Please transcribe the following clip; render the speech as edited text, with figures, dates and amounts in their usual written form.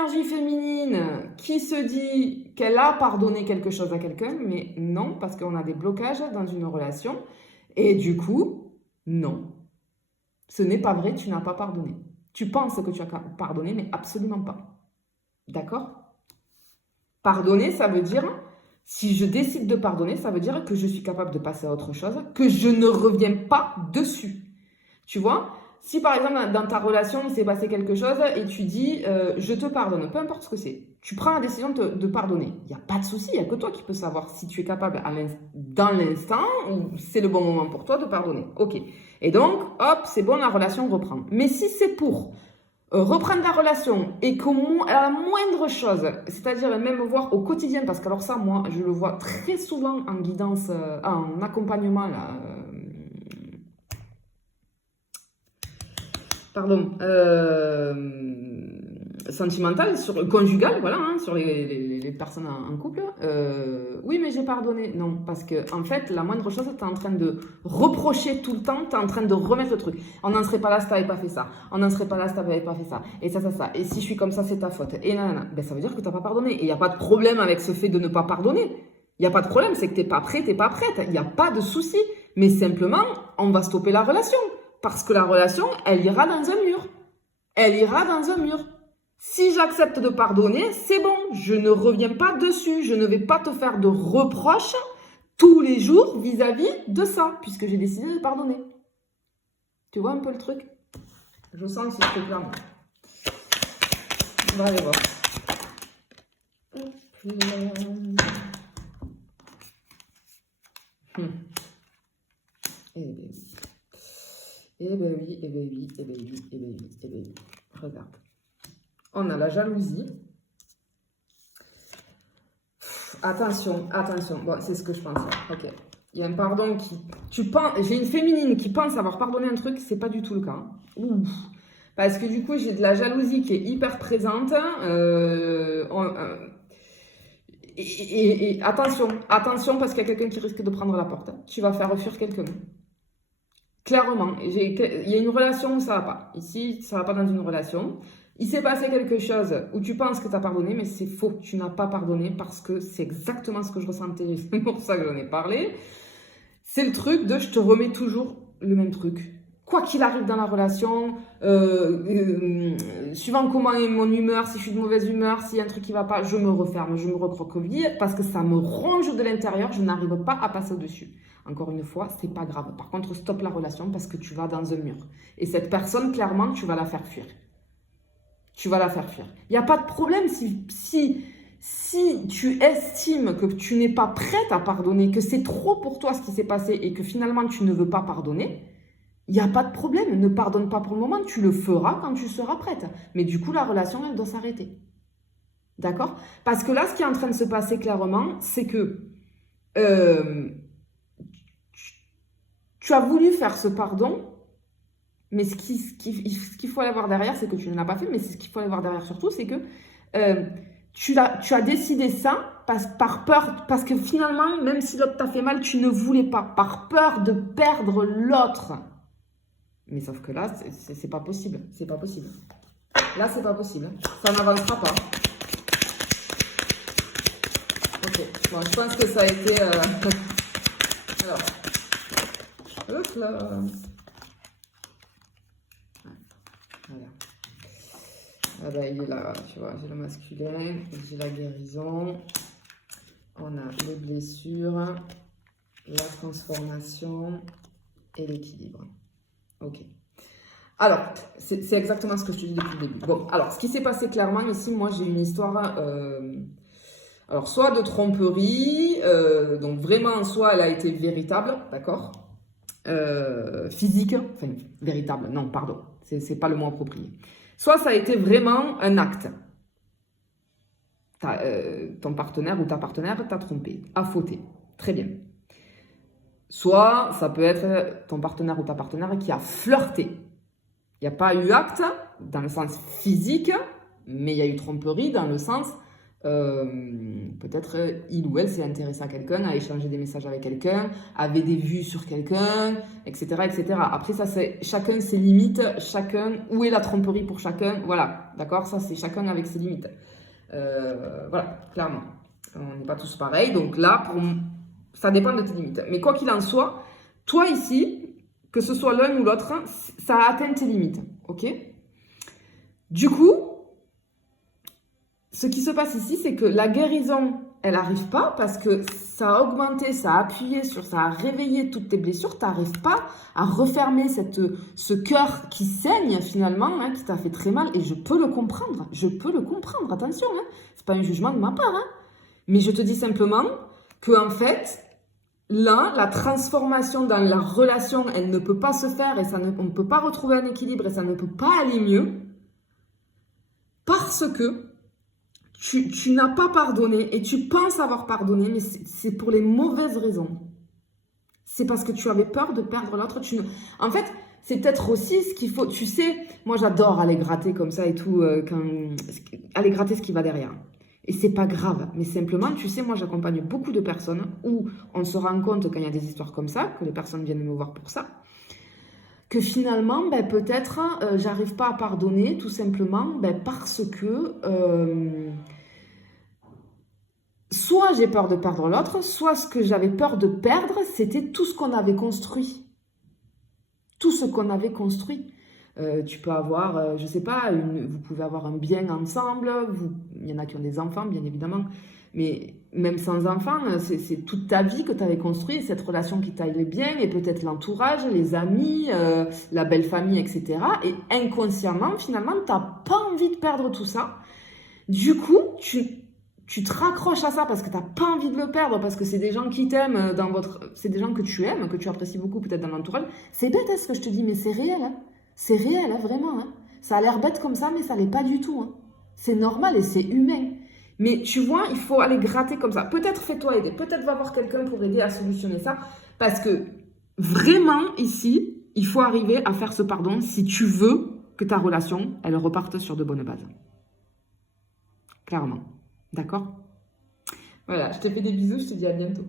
énergie féminine qui se dit qu'elle a pardonné quelque chose à quelqu'un, mais non, parce qu'on a des blocages dans une relation. Et du coup, non. Ce n'est pas vrai, tu n'as pas pardonné. Tu penses que tu as pardonné, mais absolument pas. D'accord? Pardonner, ça veut dire, si je décide de pardonner, ça veut dire que je suis capable de passer à autre chose, que je ne reviens pas dessus. Tu vois? Si par exemple, dans ta relation, il s'est passé quelque chose et tu dis je te pardonne, peu importe ce que c'est, tu prends la décision de pardonner. Il n'y a pas de souci, il n'y a que toi qui peux savoir si tu es capable dans l'instant ou c'est le bon moment pour toi de pardonner. Ok. Et donc, hop, c'est bon, la relation reprend. Mais si c'est pour reprendre la relation et à la moindre chose, c'est-à-dire même voir au quotidien, parce que alors ça, moi, je le vois très souvent en guidance, en accompagnement, là, sentimentale, conjugale, voilà, hein, sur les personnes en couple. Oui, mais j'ai pardonné. Non, parce que en fait, la moindre chose, tu es en train de reprocher tout le temps, tu es en train de remettre le truc. On n'en serait pas là si tu n'avais pas fait ça. On n'en serait pas là si tu n'avais pas fait ça. Et ça. Et si je suis comme ça, c'est ta faute. Et nanana. Ben, ça veut dire que tu n'as pas pardonné. Et il n'y a pas de problème avec ce fait de ne pas pardonner. Il n'y a pas de problème, c'est que tu n'es pas prêt, tu n'es pas prête. Il n'y a pas de souci. Mais simplement, on va stopper la relation. Parce que la relation, elle ira dans un mur. Elle ira dans un mur. Si j'accepte de pardonner, c'est bon. Je ne reviens pas dessus. Je ne vais pas te faire de reproches tous les jours vis-à-vis de ça, puisque j'ai décidé de pardonner. Tu vois un peu le truc? Je sens que c'est très clairement. On va aller voir. Eh ben oui. Regarde. On a la jalousie. Attention. Bon, c'est ce que je pensais. Ok. Il y a un pardon j'ai une féminine qui pense avoir pardonné un truc, c'est pas du tout le cas. Ouf. Parce que du coup, j'ai de la jalousie qui est hyper présente. Et attention, parce qu'il y a quelqu'un qui risque de prendre la porte. Tu vas faire fuir quelqu'un. Clairement, il y a une relation où ça va pas. Ici, ça va pas dans une relation. Il s'est passé quelque chose où tu penses que tu as pardonné, mais c'est faux. Tu n'as pas pardonné parce que c'est exactement ce que je ressentais. C'est pour ça que j'en ai parlé. C'est le truc de je te remets toujours le même truc. Quoi qu'il arrive dans la relation, suivant comment est mon humeur, si je suis de mauvaise humeur, s'il y a un truc qui va pas, je me referme, je me recroqueville parce que ça me ronge de l'intérieur, je n'arrive pas à passer au-dessus. Encore une fois, c'est pas grave. Par contre, stoppe la relation parce que tu vas dans un mur. Et cette personne, clairement, tu vas la faire fuir. Il n'y a pas de problème si tu estimes que tu n'es pas prête à pardonner, que c'est trop pour toi ce qui s'est passé et que finalement tu ne veux pas pardonner, il n'y a pas de problème. Ne pardonne pas pour le moment, tu le feras quand tu seras prête. Mais du coup, la relation, elle doit s'arrêter. D'accord? Parce que là, ce qui est en train de se passer clairement, c'est que tu as voulu faire ce pardon, mais ce qu'il faut aller voir derrière, c'est que tu ne l'as pas fait, mais ce qu'il faut aller voir derrière surtout, c'est que tu as décidé ça par peur, parce que finalement, même si l'autre t'a fait mal, tu ne voulais pas, par peur de perdre l'autre. Mais sauf que là, c'est pas possible. C'est pas possible. Là, c'est pas possible. Ça n'avancera pas. Ok. Bon, je pense que ça a été... Alors. Hop là. Voilà. Ah bah, il est là, tu vois. J'ai le masculin, j'ai la guérison. On a les blessures, la transformation et l'équilibre. Ok. Alors, c'est exactement ce que je te dis depuis le début. Bon, alors, ce qui s'est passé clairement ici, moi, j'ai une histoire, alors, soit de tromperie, donc vraiment, soit elle a été véritable, d'accord, physique, enfin, véritable, non, pardon, c'est pas le mot approprié. Soit ça a été vraiment un acte. Ton partenaire ou ta partenaire t'a trompé, a fauté. Très bien. Soit ça peut être ton partenaire ou ta partenaire qui a flirté. Il n'y a pas eu acte dans le sens physique, mais il y a eu tromperie dans le sens Peut-être il ou elle s'est intéressé à quelqu'un, a échangé des messages avec quelqu'un, avait des vues sur quelqu'un, etc., etc. Après, ça, c'est chacun ses limites, chacun, où est la tromperie pour chacun, voilà, d'accord? Ça, c'est chacun avec ses limites. Voilà, clairement. On n'est pas tous pareils, donc là, ça dépend de tes limites. Mais quoi qu'il en soit, toi ici, que ce soit l'un ou l'autre, ça a atteint tes limites, ok? Du coup, ce qui se passe ici, c'est que la guérison, elle n'arrive pas parce que ça a augmenté, ça a appuyé sur, ça a réveillé toutes tes blessures. Tu n'arrives pas à refermer ce cœur qui saigne finalement, hein, qui t'a fait très mal. Et je peux le comprendre, attention. Hein, c'est pas un jugement de ma part. Hein, mais je te dis simplement que en fait, là, la transformation dans la relation, elle ne peut pas se faire et on ne peut pas retrouver un équilibre et ça ne peut pas aller mieux parce que tu n'as pas pardonné et tu penses avoir pardonné, mais c'est pour les mauvaises raisons. C'est parce que tu avais peur de perdre l'autre. En fait, c'est peut-être aussi ce qu'il faut... Tu sais, moi j'adore aller gratter comme ça et tout, aller gratter ce qui va derrière. Et c'est pas grave, mais simplement, tu sais, moi j'accompagne beaucoup de personnes où on se rend compte quand il y a des histoires comme ça, que les personnes viennent me voir pour ça, que finalement, peut-être, j'arrive pas à pardonner, tout simplement, parce que soit j'ai peur de perdre l'autre, soit ce que j'avais peur de perdre, c'était tout ce qu'on avait construit. Tout ce qu'on avait construit. Tu peux avoir, je sais pas, vous pouvez avoir un bien ensemble, il y en a qui ont des enfants, bien évidemment, mais même sans enfants, c'est toute ta vie que tu avais construit, cette relation qui t'allait bien, et peut-être l'entourage, les amis, la belle famille, etc. Et inconsciemment, finalement, tu n'as pas envie de perdre tout ça. Du coup, tu te raccroches à ça parce que tu n'as pas envie de le perdre, parce que c'est des gens qui t'aiment, c'est des gens que tu aimes, que tu apprécies beaucoup peut-être dans l'entourage. C'est bête, hein, ce que je te dis, mais c'est réel, hein. C'est réel, hein, vraiment. Hein. Ça a l'air bête comme ça, mais ça l'est pas du tout. Hein. C'est normal et c'est humain. Mais tu vois, il faut aller gratter comme ça. Peut-être fais-toi aider. Peut-être va voir quelqu'un pour aider à solutionner ça. Parce que vraiment, ici, il faut arriver à faire ce pardon si tu veux que ta relation, elle reparte sur de bonnes bases. Clairement. D'accord? Voilà, je te fais des bisous. Je te dis à bientôt.